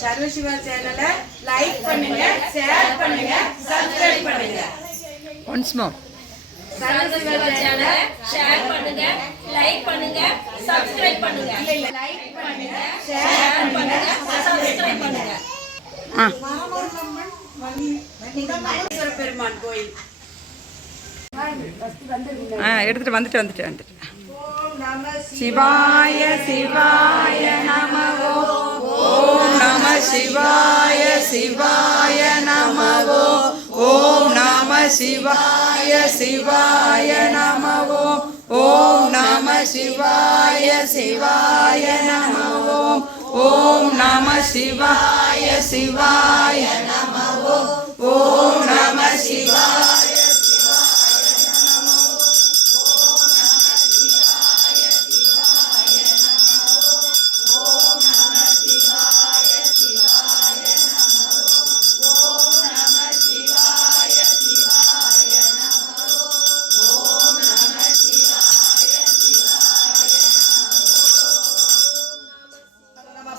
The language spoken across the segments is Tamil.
சர்வசிவா சேனலை லைக் பண்ணுங்க, ஷேர் பண்ணுங்க, சப்ஸ்கிரைப் பண்ணுங்க. Once more. சர்வசிவா சேனலை ஷேர் பண்ணுங்க, லைக் பண்ணுங்க, சப்ஸ்கிரைப் பண்ணுங்க. லைக் பண்ணுங்க, ஷேர் பண்ணுங்க, சப்ஸ்கிரைப் பண்ணுங்க. பெருமான் கோயில் எடுத்துட்டு வந்துட்டு சிவாய சிவாய நம ஓம் நம சிவாய சிவாய நம ஓம் நம சிவாய சிவாய நம ஓம் நம சிவாய சிவாய நம ஓம் நம சிவாய சிவாய நம ஓம் நம சிவாய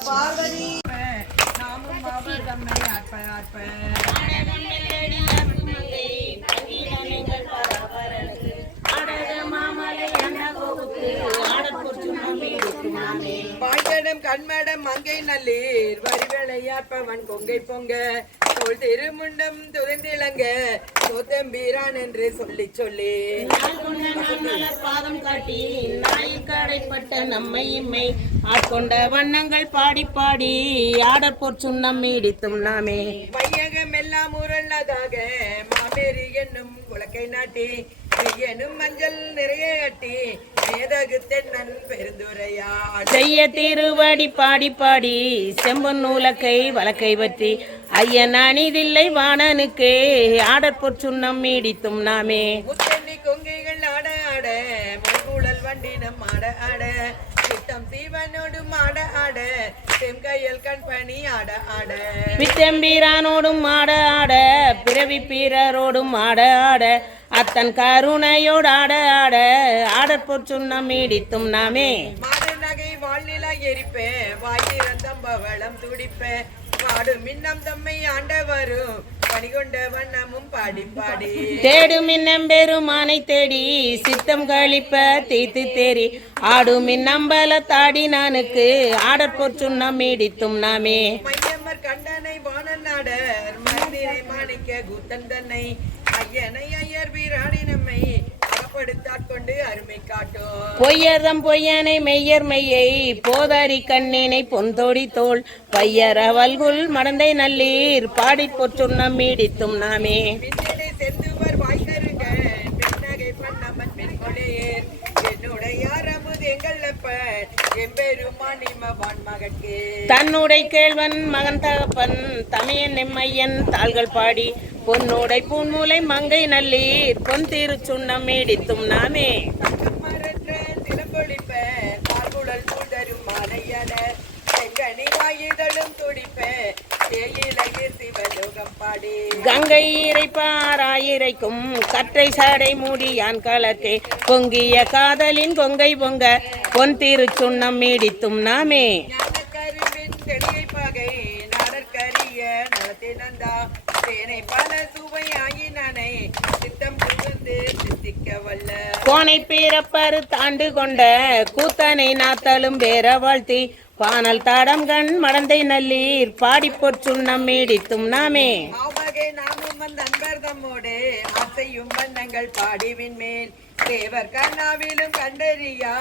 பார்வதி நாமும் அவர் தம்மை ஆற்ப பாய்கடம் கண்மடம் மங்கை நல்லீர் வரிவளையாற்பவன் கொங்கை பொங்க தோல் திருமுண்டம் துதைந்திலங்க சோத்தம்பீரான் என்று சொல்லி சொல்லி பாதம் காட்டி நாய்க்கடைப்பட்ட நம்மை இம்மை ஆட்கொண்ட வண்ணங்கள் பாடி பாடி ஆடற்போர் சுண்ணம் நீடித்தும் நாமே வையகம் எல்லாம் உருள்ளதாக மாமேரி என்னும் குலக்கை நாட்டி எனும் மஞ்சள் நிறைய அட்டி மேதகு தென்னன் பெருந்துரையா செய்ய திருவடி பாடி பாடி செம்பொன் நூலக்கை வழக்கை பற்றி ஐயன் அணிதில்லை வாணனுக்கு ஆடற்போர் சுண்ணம் நீடித்தும் நாமே முத்தண்ணி கொங்கைகள் ஆட ஆட மொய்கூழல் வண்டினம் ஆட ஆட சித்தம் சீவனோடும் ஆட ஆட செம்கையல் கண்பணி ஆட ஆட வித்தம்பீரானோடும் ஆட ஆட பிறவி பீரரோடும் ஆட ஆட அத்தன் கருணையோடு ஆட ஆட ஆடற்போர் சுண்ணம் நீடித்தும் நாமே மாடு நகை வாழ்நிலா எரிப்பேன் வாயிரந்தம்பவளம் துடிப்பேன் பாடு மின்னம் தம்மை ஆண்டவரும் பணிகொண்ட வண்ணமும் பாடி பாடி தேடும் இன்னம் பெருமானை தேடி சித்தம் கழிப்ப தீத்து தேறி ஆடும் இன்னம்பல தாடி நானுக்கு ஆடற்போர் சுண்ணம் நீடித்தும் நாமே மையம்மர் கண்டனை வானன் நாடர் மந்திரை மாணிக்க கூத்தன் தன்னை ஐயனை ஐயர் வீராணி நம்மை அகப்படுத்தாட்கொண்டு அருமை காட்டும் பொய்யர்தம் பொய்யனை மெய்யர் மெய்யை போதாரி கண்ணினை பொந்தோடி தோல் பையர வல்குல் மடந்தை நல்லீர் பாடிப்போர் சுண்ணம் நீடித்தும் நாமே பின்னடை செந்துவர் வாய்கருங்க பெண்ணகை பண்ணம்மன் பெண்கொடையேர் என்னுடைய அமுது எங்களப்ப எம்பெருமானிமவான் மகட்கே தன்னுடை கேள்வன் மகன் தகப்பன் தமையன் நெம்மையன் தாள்கள் பாடி பொன்னுடை பூன்மூலை மங்கை நல்லீர் பொன் திரு சுண்ணம் நீடித்தும் நாமே மரற்ற திலம்பொழிப்ப கார்குழல் சூழ்தரும் மாலையன செங்கனி வாயுதலும் துடிப்ப தேயிலையில் சிவலோகம் பாடி கங்கை இறைப்பாராயிரைக்கும் கற்றை சாடை மூடியான் களத்தே பொங்கிய காதலின் கொங்கை பொங்க பொன் திரு சுண்ணம் நீடித்தும் நாமே ஞானக்கருவின் தெளிவை பகை நாடற்கரிய நலத்தினந்தா தேனை பல சுவை ஆயினனை சித்தம் புகுந்து சித்திக்க வல்ல கோனை பீரப்பரு தாண்டு கொண்ட கூத்தனை நாத்தலும் பேர வாழ்த்தி பானல் தாடம் கண் மடந்தை நல்லீர் பாடிப்போர் சுண்ணம் நீடித்தும் நாமே ஆவகை நாமும் வந்த அன்பர் தம்மோடு ஆசையும் வண்ணங்கள் பாடிவின் மேல் தேவர் கண்ணாவிலும் கண்டறியா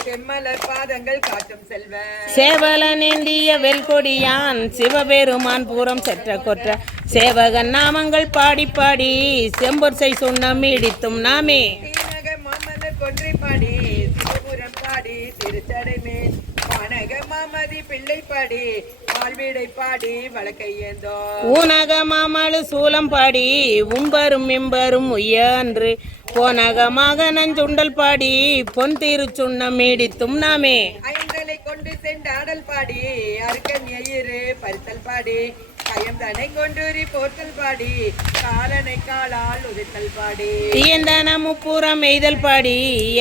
செம்மலர் பாதங்கள் காட்டும் செல்வ சேவலனேந்திய வெல்கொடியான் சிவபெருமான் பூரம் செற்ற கொற்ற சேவகன் நாமங்கள் பாடி பாடி செம்பொற்சை சுண்ணம் நீடித்தும் நாமே தீனக மாமலர் கொன்றை பாடி சிவபுரம் பாடி திருச்சடை மேல் வானக மாமதி பிள்ளை பாடி வாழ்வீடை பாடி வழக்கை ஏந்தோ ஊனக மாமழு சூலம் பாடி உம்பரும் இம்பரும் உய்யன்று போனகமாக நஞ்சுண்டல் பாடி பொன் திரு சுண்ணம் நீடித்தும் நாமே ஐந்தலை கொண்டு சென்றாடல் பாடி அருக்கன் எயிறு பறித்தல் பாடி கயம் தனை கொண்டூரி போர்த்தல் பாடி காலனை காலால் உதைத்தல் பாடி தீயந்தன முப்புறம் எய்தல் பாடி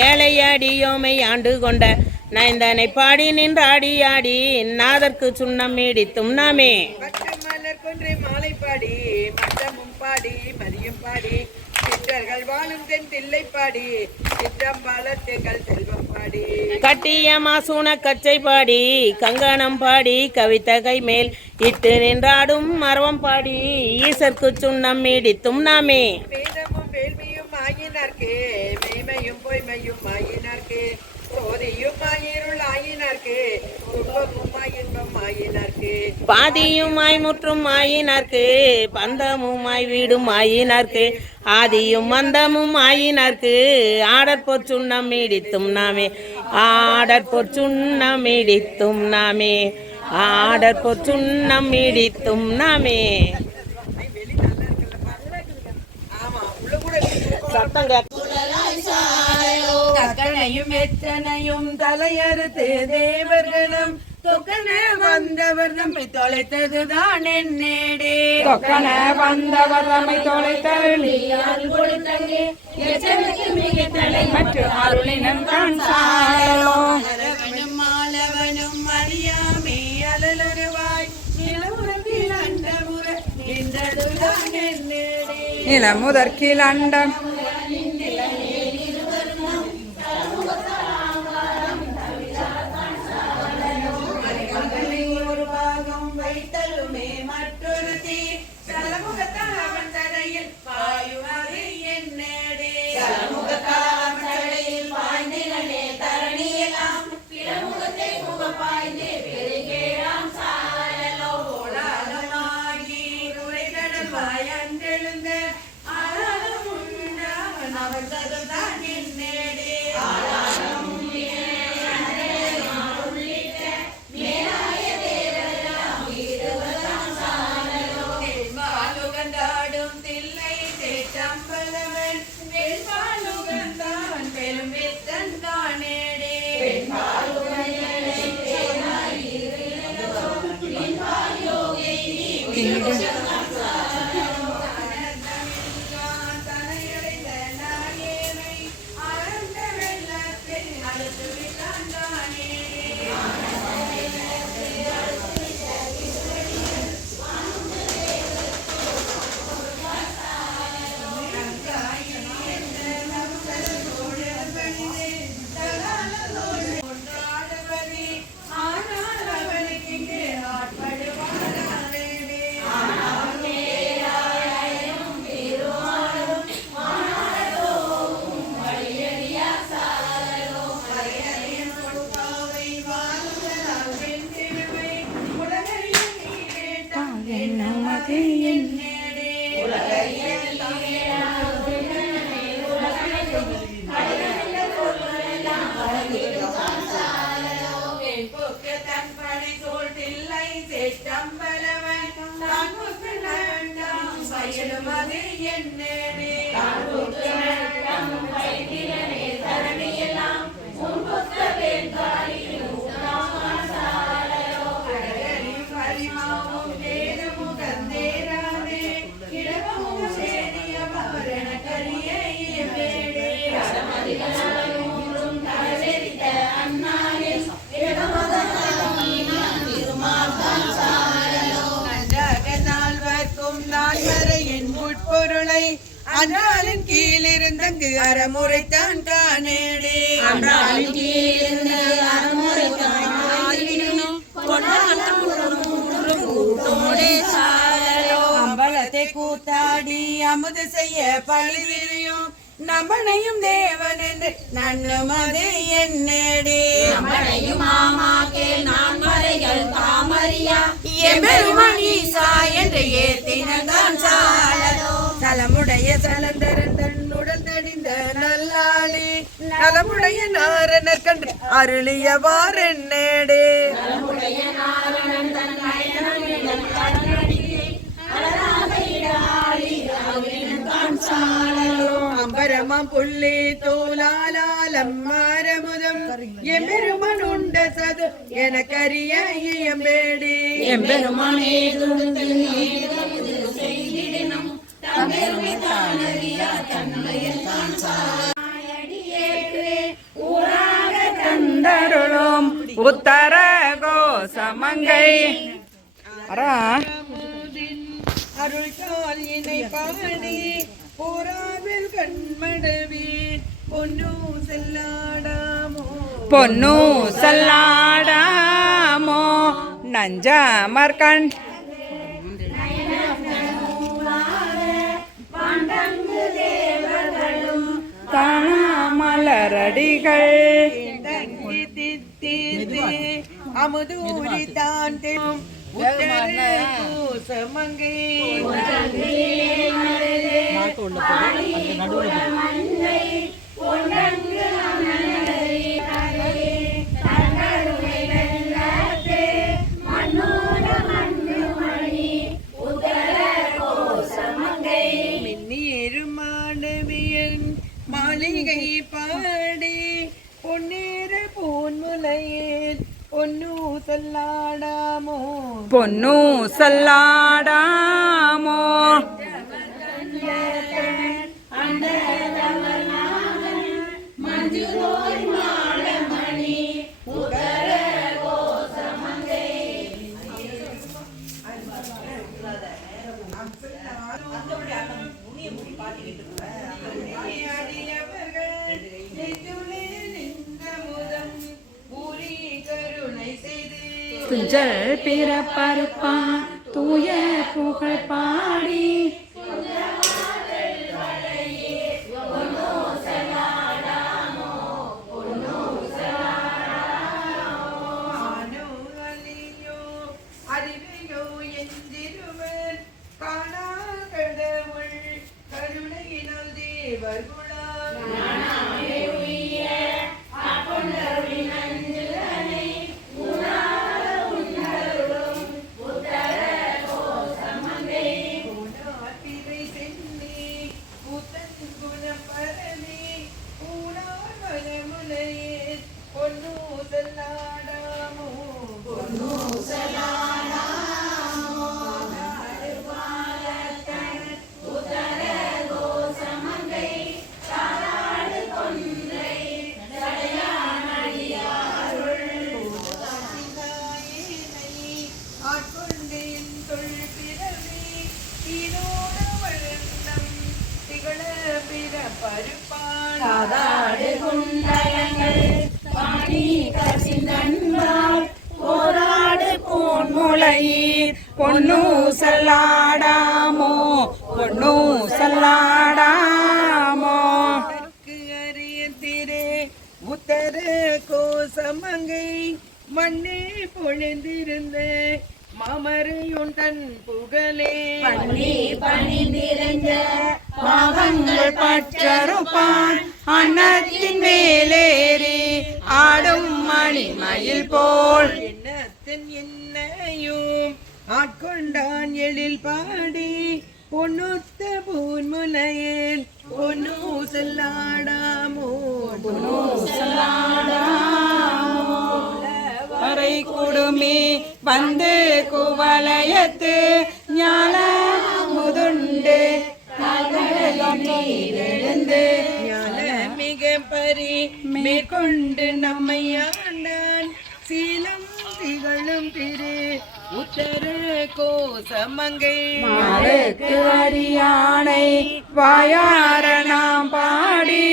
ஏழையாடி யோமை ஆண்டு கொண்ட நயந்தனை பாடி நின்றாடி ஆடி நாதற்கு சுண்ணம் இடித்தும் நாமே பட்டு மலர் கொன்றை மாலை பாடி மத்தமும் பாடி மதியம் பாடி சிற்றர்கள் வாழும் தென் தில்லை பாடி சிற்றம்பாலத்தெங்கள் செல்வம் பாடி கட்டிய மாசூன கச்சை பாடி கங்கணம் பாடி கவித்தகை மேல் இட்டு நின்றாடும் மரவம் பாடி ஈசற்கு சுண்ணம் இடித்தும் நாமே வேதமும் வேள்வியும் ஆயினார்க்கே மெய்மையும் பொய்மையும் ஆயினார்க்கே சோதியும் ஆயிருள் ஆயினார்க்கே துன்பமும் இன்பம் ஆயினார்க்கே பாதியுமாய் முற்றும் ஆயினார்க்கு பந்தமுமாய் வீடும் ஆயினார்க்கு ஆதியும் மந்தமும் ஆயினார்க்கு ஆடற்போர் சுண்ணம் இடித்தும் நாமே ஆடற்போர் சுண்ணம் இடித்தும் நாமே ஆடற்போர் சுண்ணம் இடித்தும் நாமே சத்தம் தக்கனையும் எத்தனையும் தலையறுத்து தேவர்களும் தொக்கன வந்தவர் நம்மை தொலைத்ததுதான் என்னேடே தொக்கன வந்தவர் நம்மை தொலைத்தருளி மற்றும் அருளினம் தான் சாயலோ அரவனும் மாலவனும் அறியாமே அலலருவாய் நிலமுறத்தில் அண்டமுற நின்றதுதான் என்னேடே நிலமுதற்கில் அண்டம் ஒரு பாகம் வைத்தலுமே மற்றொரு தீ சலமுகத்தால் அவன் தரையில் பாயுவாரே என்னேடே சலமுகத்தால் அவன் தரையில் பாய்ந்திரனே தரணியெல்லாம் பிறமுகத்தை முகப்பாய்ந்தே பெருகேராம் சாயலோ கோலாலமாகி உரைகடல் வாயன்றெழுந்த ஆளாலும் உண்டாவன் அவன் ததுதான் என்னேடே பாலுகந்தாடும் தில்லை தேற்றம்பலவன் பெண்பாலுகந்தான் பெரும் வித்தன் காணேடே தனையடைந்த நாயேனை அறந்த வெள்ளத்தில் அடுத்து விட்டான் காணேடே கொண்டாடுவதே ஆனால் அவனுக்கு இங்கே ஆட்படுவானே கொடுப்பாவை வாழுதலால் வெண்திருவை உலகைய நீரேட்டான் என்னமது என்னேடே தன் படை சோழ்தில்லை சேஷ்டம்பலவன் தான் வேண்டாம் பயனும் அது என்னேடே பரிமாவும் வேதமும் கந்தேராதே இடமும் சேரிய மரண கரிய மேடே நன்றாக நால்வர்க்கும் நான்மறையின் உட்பொருளை அன்றாலின் கீழிருந்தங்கு அறமுறைத்தான் காணேடே அன்றாலின் கீழிருந்து அறமுறைத்தான் அம்பலத்தை கூத்தாடி அமுது செய்ய பழிவிரியும் நம்மனையும் தேவன் என்று நன்னுமது என்னடே நம்மனையும் ஆமாக்கே நான் மறைகள் தாமரியா எம்பெருமான் ஈசா என்று ஏத்தினதான் சாலதோ தலமுடைய சலந்தரன் தன் உடல் தடிந்த நல்லாளி நலமுடைய நாரணர் கன்று அருளியவாறென்னேடே அம்பரமாம் புள்ளி தோலாலம் மாரமுதம் எம்பெருமான் உண்ட சது எனக்கரிய இயம்பேடி எம்பெருமானே தந்தருளோ உத்தர கோசமங்கை அரா அருள் கால் இணை பாடி போராவில் கண்மடவி பொன்னு செல்லாடாமோ பொன்னு சல்லாடாமோ நஞ்சமர்கண் மலரடிகள் தங்கி தித்தீர்த்து அமுதூரி தான் கோசமங்கை மாணவியன் மாளிகை பாடி பொன்னேற பொன்முலையில் பொன்னு சொல்லாடாமோ பொன்னு சல்லாடாமோ துஞ்சல் பிறப்பருப்பான் தூய புகழ் பாடி அறிவையோ என்றிருவர் காணா கடவுள் கருணையினால் தேவர் குலாம் காதாடு குண்டலங்கள் பாணி கசிந்தன்பால் போராடு பொன்முளையீர் பொன்னு சல்லாடாமோ பொன்னு சல்லாடாமோ அரிய திரே உத்தர கோசமங்கை மண்ணே பொழிந்திருந்த மாமரையுன் தன் புகழே பண்ணி பணிந்திருந்த பாவங்கள் பற்றறுப்பான் அன்னத்தின் மேலேறி ஆடும் மணிமயில் போல் என்னத்தன் என்னையும் ஆட்கொண்டான் எழில் பாடி பொன்னுத்த பூன்முலையில் பொன்னு செல்லாடாமோ வரை குடுமி வந்து குவலயத்து ஞான முதுண்டு எழுந்து ஞான மிக பரி மேற்கொண்டு நம்மை ஆண்டான் சீலம் திகழும் திரு உத்தர கோசமங்கை மாளுக்கு அரியானை வாயார நாம் பாடி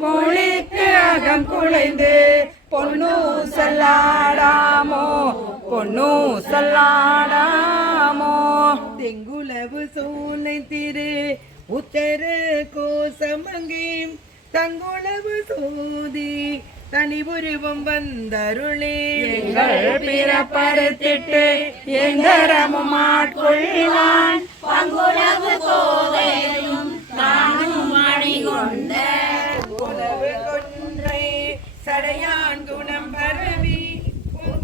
மொழிக்கு அகம் குலைந்து பொன்னு சல்லாடாமோ பொன்னு சல்லாடாமோ தெங்குலவு சோலை திரு உத்தர கோசமங்கை தங்குளவு சோதி தனி உருவம் வந்தருளே எங்கள் பிறப்பறுத்திட்டு எந்தரமும் ஆட்கொள்வான் பங்குலவு கோதையும் தானும் மணி கொண்ட உலவு கொன்றை சடையான் குணம் பரவி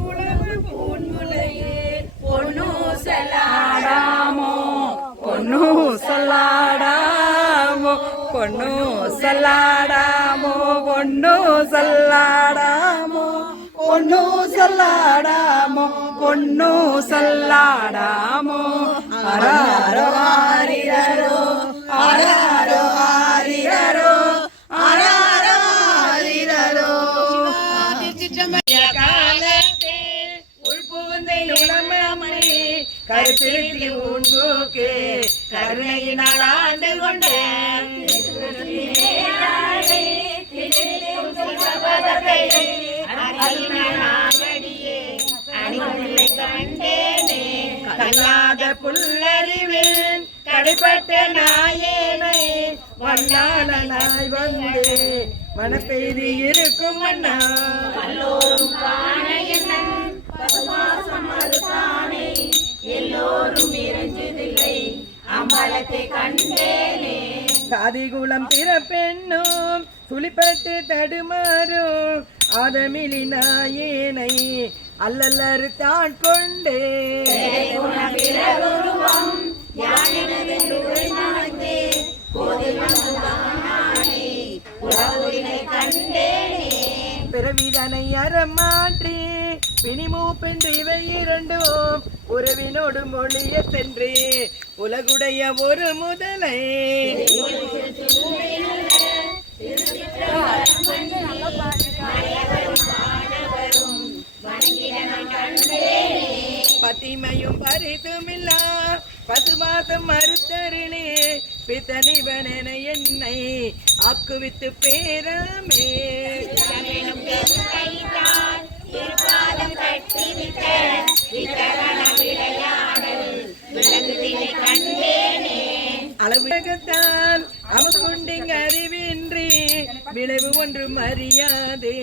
உலவு பூன்முலையே பொன்னு சல்லாடாமோ பொன்னு சல்லாடாமோ பொன்னு சல்லாடாமோ பொன்னு சல்லாடாமோ பொன்னு சல்லாடாமோ பொன்னு சல்லாடாமோ அராரோ ஆரிரரோ அராரோ ஆரிரரோ அராரோ ஆரிரரோ கால கருத்திருத்தி உன்புக்கு கருணையினால் ஆண்டு கொண்டேன் கல்லாத புல்லறிவில் கடைப்பட்ட நாயேனை வண்ணால நாய் வந்து மனப்பெய்தி இருக்கும் அண்ணா எல்லோரும் இறஞ்சதில்லை அம்பலத்தை கண்டேனே காதிகுளம் பிறப்பெண்ணும் சுழிப்பட்டு தடுமாறும் ஆதமிழி நாயேனை அல்லல்லறு தான் கொண்டே பிறவிதனை அறமாற்றி பிணிமூப்பெண் இவை இரண்டும் உறவினோடு மொழிய சென்று உலகுடைய ஒரு முதலை பத்திமையும் பரிதுமில்லா பசுமாசம் மறுத்தருளே பித்தனிவனென என்னை ஆக்குவித்து பேராமே அளவுகத்தால் அமுக்குண்டிங் அறிவின்றி விளைவு ஒன்றும் அறியாதே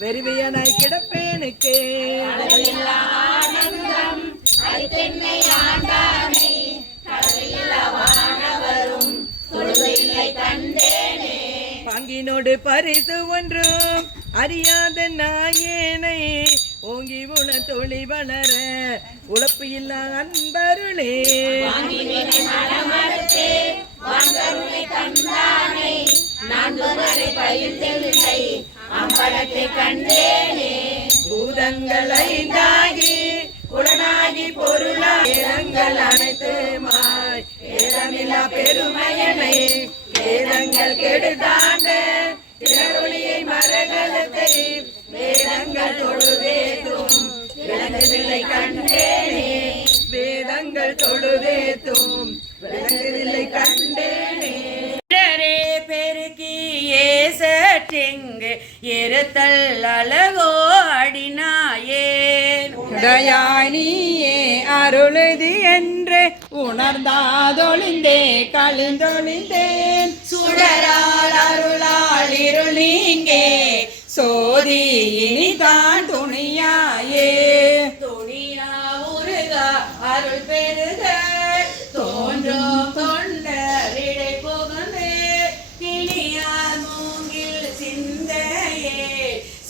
வெறுவியனாய் கிடப்பேனுக்கு பாங்கினோடு பரிசு ஒன்றும் அறியாத நாயேனை ஓங்கி உள தொழி வளர உழப்பு இல்லா அன்பருளே பூதங்கள் ஐந்தாகி உடனாகி பொருளாதாரங்கள் அனைத்துமாய் ஏதமில்லா பெருமையனை வேதங்கள் கெடுதாண்ட திறொளியை மரகலத்தை வேதங்கள் தொழுதேத்தும் விளங்குதில்லை கண்டேனே வேதங்கள் தொழுதேத்தும் விளங்குதில்லை கண்டேனே பெருக்கி ஏசற்றிங்கு இருத்தல் அழகோ அடினாயேன் உடையானியே அருளுதி என்று உணர்ந்தாதொழிந்தே கழிந்தொழிந்தேன் சுடரால் அருளால் இருள் நீங்கே சோதி இனிதான் துணியாயே துணியா உருக அருள் பெருக தோன்றும் தொண்டரிடை புகுந்து கிணியார் மூங்கில் சிந்தையே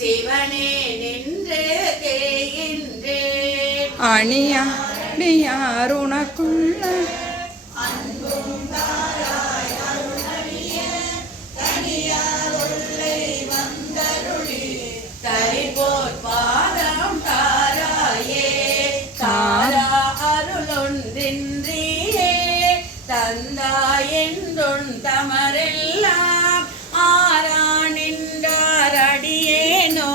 சிவனே நின்று தேகின்றேன் அணியார் உனக்குள்ள தரிபோர் பாதம் தாராயே தாரா அருளொன்றின்றியே தந்தாயென்றொன் தமரெல்லாம் ஆரா நின்றார் அடியேனோ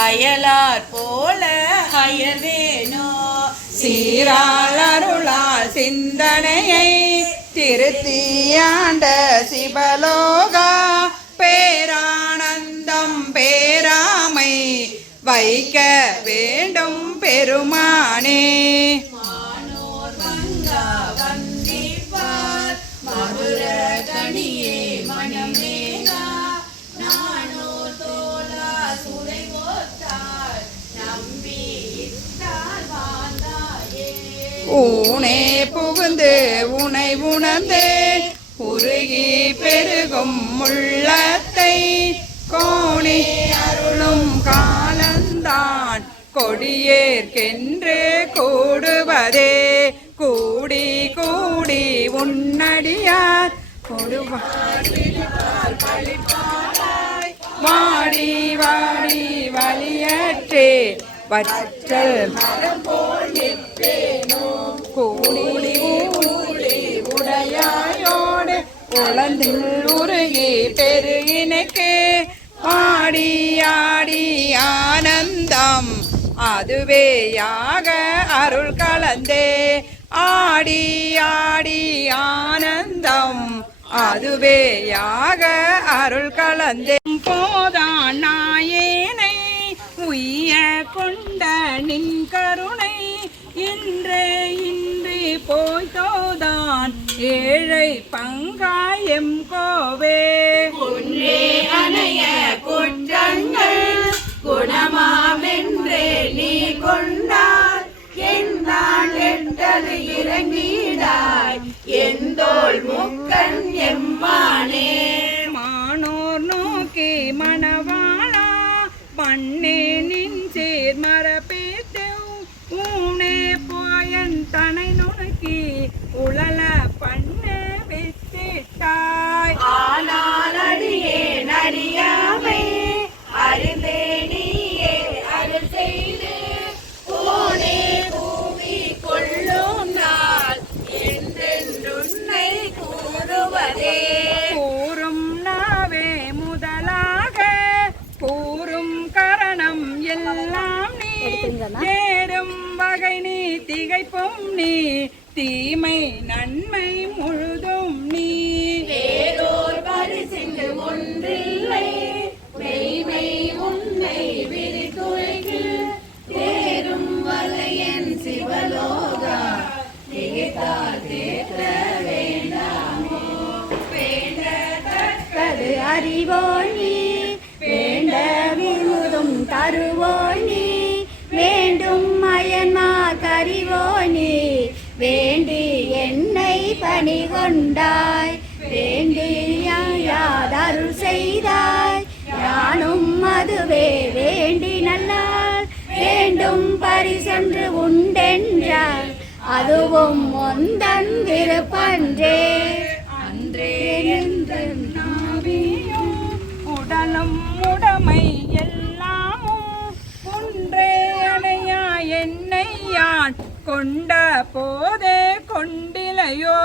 அயலார் போல அயர்வேனோ சீரால் அருளால் சிந்தனையை திருத்தியாண்ட சிவலோகா பேரானந்தம் பேராமை வைக்க வேண்டும் பெருமானே மானோர் மங்கா வந்திப்பார் மதுர கணியே மணிமேகா நானோர் தோலா சுரை போத்தார் நம்பி இட்டார் வாழ்ந்தாயே ஊனே புகுந்து உனை உணர்ந்து உருகி பெருகும் உள்ளத்தை கோணி அருளும் காலந்தான் கொடியேற்கென்று கூடுவதே கூடி கூடி உன்னடியார் கொடுவார் வாடி வாடி வலியற்றே வற்றல் கூடி கூடி உடையாயோடு உளந்தில் உருகி பெருகினுக்கு ஆடி ஆனந்தம் அதுவேயாக அருள் கலந்தே ஆடி ஆடி ஆனந்தம் அதுவேயாக அருள் கலந்தேன் போதான் நாயேனை உய்ய கொண்ட நின் கருணை இன்றே இன்றி போய்தோதான் ஏழை பங்காயம் கோவே உன்னே அணைய குற்றங்கள் குணமாமென்றே நீ கொண்டாய் எந்தான் என்றது இறங்கிடாய் எந்தோள் முக்கன் எம்மானே மானோர் நோக்கி மணவாளா பண்ணே நின் சேர் மரபேத்தேவ் ஊனே போயன் தனை நுணுக்கி உளல பண்ணே வித்திட்டாய் ஆனால் அடியே நடியாமை அறிந்தே நீயே அருள் செய்து போனே பூவி கொள்ளும் நாள் என்றென்றுன்னை கூறுவதே கூறும் நாவே முதலாக கூறும் கரணம் எல்லாம் நீ தேடும் வகை நீ திகைப்பும் நீ தீமை நன்மை முழுதும் நீ வேறோர் பரிசின்று ஒன்றில்லை மெய்மை உன்னை விரித்துரைக்கு தேரும் வலையன் சிவலோகா திகைத்தால் தேற்ற வேண்டாமோ வேண்டத்தக்கது அறிவோய் நீ வேண்ட விருதும் தருவோய் நீ வேண்டும் அயன்மா கறிவோய் நீ வேண்டி என்னை பணி கொண்டாய் வேண்டியாதருள் செய்தாய் யானும் அதுவே வேண்டி நல்லால் வேண்டும் பரிசென்று உண்டென்றால் அதுவும் ஒந்தன் விருப்பன்றே அன்றே என்று நாவியும் உடலும் உடமை எல்லாமும் ஒன்றே அணையா என்னை யான் கொண்ட போதே கொண்டிலையோ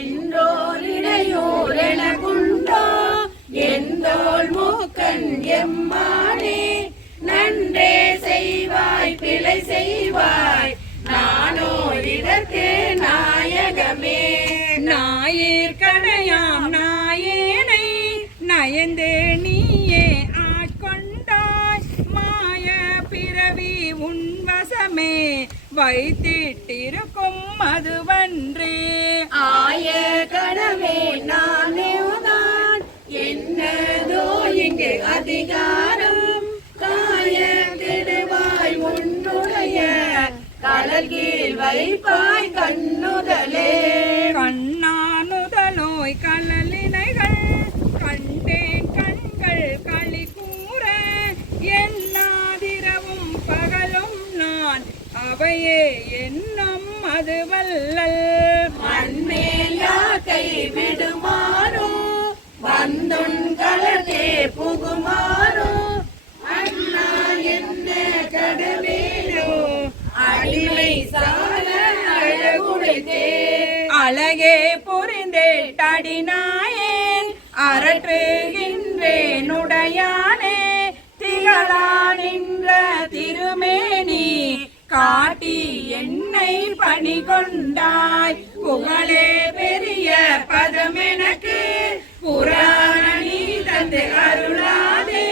இன்றோரிடையோர் எனக்குண்டோ எந்தோள் மூக்கன் எம்மானே நன்றே செய்வாய் பிழை செய்வாய் நானோ இதற்கு நாயகமே நாயிற்கணையாம் நாயேனை நயந்தே நீயே ஆட்கொண்டாய் மாய பிறவி உன்வசமே வைத்திட்டிருக்கும் அதுவன்றே ஆய கனவே நானேதான் என்னதோ இங்கு அதிகாரம் காய கெடுவாய் உன்னுடைய கடல் கீழ் வைப்பாய் கண்ணுதலே கண்ணானுதலோய் கலலினைகள் கண்டேன் கண்கள் களி கூற எல்லாதிரவும் பகலும் நான் அவையே என்னும் அது வல்லல் மண்மேல் யாக்கை விடுமாறோ வந்துன் களத்தே புகுமாறோ அண்ணா என்ன கடவேனோ அடிமை சால அழகுடைத்தே அழகே புரிந்தேட்டடினாயேன் அரற்றுகின்றேன் உடையானே திகழா நின்ற திருமேனி காட்டி என்னை பணி கொண்டாய் புகழே பெரிய பதமெனக்கு புராண நீ தந்து அருளாதே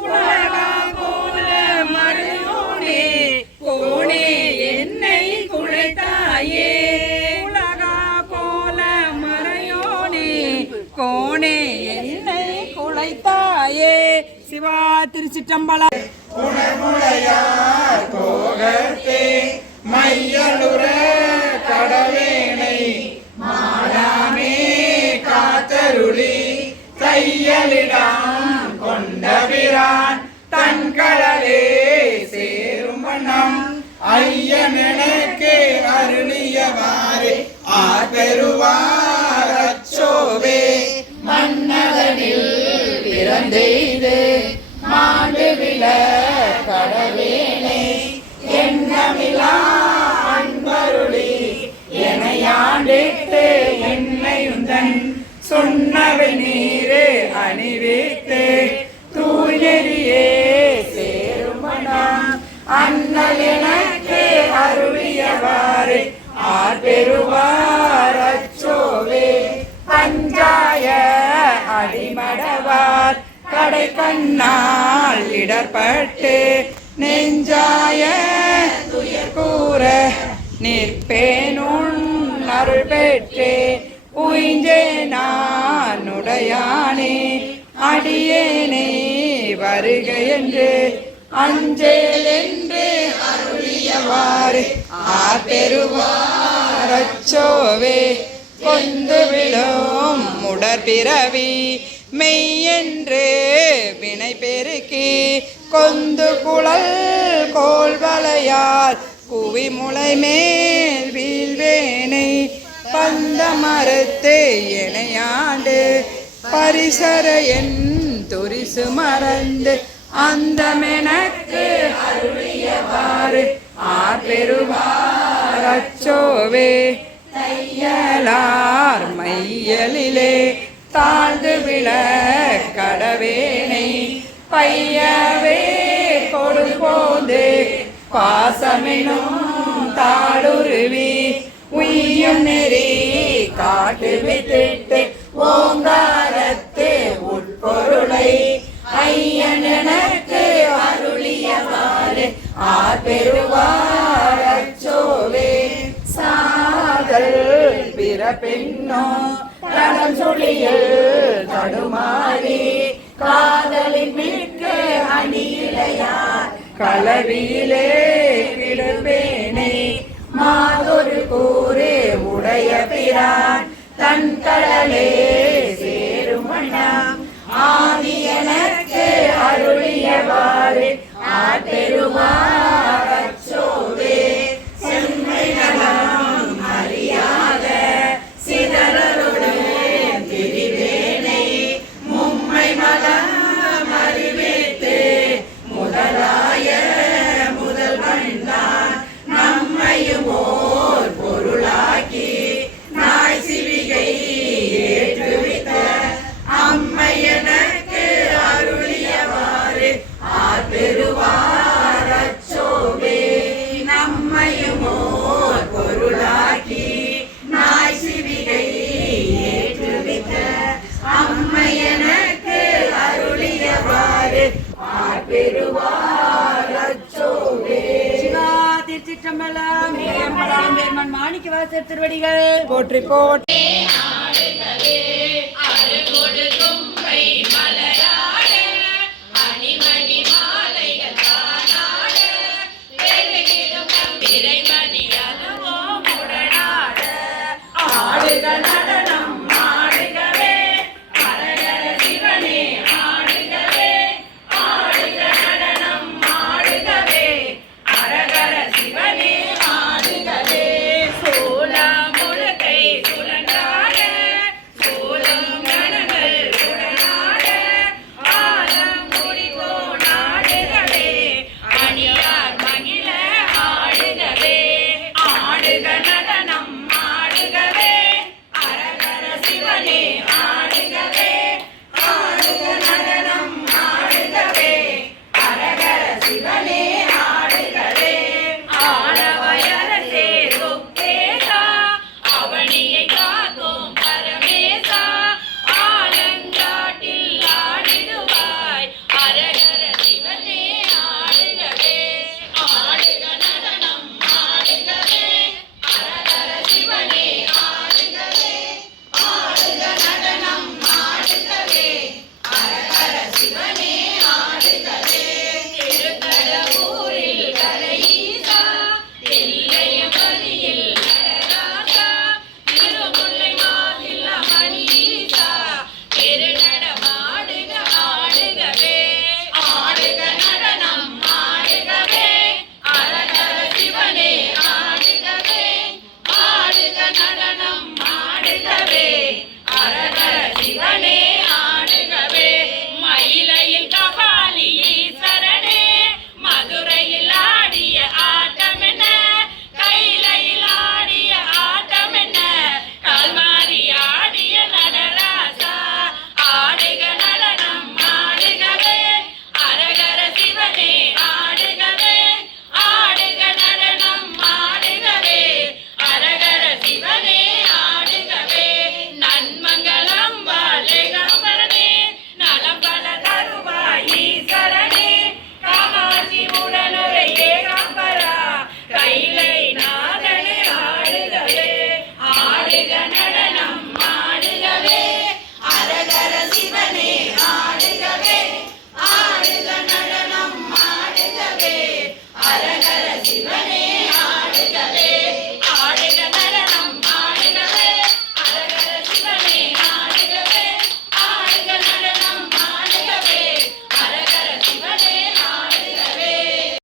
உலகா போல மறையோனே கோணே என்னை குழைத்தாயே உலகா போல மறையோனே கோணே என்னை குழைத்தாயே சிவா திருச்சிற்றம்பலம் உணர்முடையார் போகத்தே மையலுற கடவேனை மாலாமே காத்தருளி தையலிடம் கொண்டபிரான் தன் கடலே சேரும் வண்ணம் ஐயனெனக்கு அருளியவாறு ஆபெருவார் அச்சோவே மன்னதனில் பிறந்தெய்து மாண்டு விழ கடவேனை எண்ணமிலா அன்பருளி எனையாண்டிட்டு என்னையுந்தன் சொன்னவை நீரே அணிவித்து தூயரியே சேருமணம் அண்ணல் எனக்கு அருளியவாறு ஆர்பெருவார் அச்சோவே பஞ்சாய அடிமடவார் கடை கண்ணால் இடர்பட்டு நெஞ்சாய துயர் கூற நிற்பேனுன் அருள் பெற்றே உயிஞ்சே நானுடையானே அடியேனே வருக என்று அஞ்சேல் என்று அருளியவாறு ஆர்பெருவார் அச்சோவே கொந்து விழும் முடற்பிறவி மெய்யென்று வினை பெருக்கி கொந்து குழல் கோல்வளையால் குவி முளை மேல் வீழ்வேனை பந்த மறுத்து எனையாண்டு பரிசர என் துரிசு மறந்து அந்தமெனக்கு அருளியவாறு ஆர்பெருவார் அச்சோவே தையலார் மையலிலே தாழ்ந்து விழ கடவேனை பையவே கொடுபோது பாசமெனும் தாளுருவி உய்யும் நெறி காட்டு வித்திட்டு ஓங்காரத்து உட்பொருளை ஐயனக்கு அருளியவாறு ஆர்பெருவார் அச்சோவே சாதல் பிறப்பெண்ணோ தடம் சுழியில் தடுமாறி காதலின் மிக்கு அணியிலையார் களவியிலே கிடப்பேனே மாதொரு கூறு உடைய பிரான் தன் கடலே சேருமணம் ஆதி எனக்கு அருளியவாறு ஆர்பெருவார் அச்சோவே செம்மை நலம் அறியாத சிதறலோடு திரிவேனை மும்மை மலம் அறிவேத்து முதலாய முதல்வன்தான் நம்மையும் ஓர் பொருளாக்கி நாய் சிவிகை ஏற்றுவித்த அம்மை எனக்கு அருளியவாறு ஆர்பெருவார் அச்சோவே நம்மையும் ஓர் பொருளாக்கி நாய் சிவிகை ஏற்றுவித்த அம்மை எனக்கு அருளியவாறு ஆர்பெருவார் அச்சோவே. திருச்சிற்றம்பலம் மாணிக்க வாசர் திருவடிகள் போற்றி போற்றி.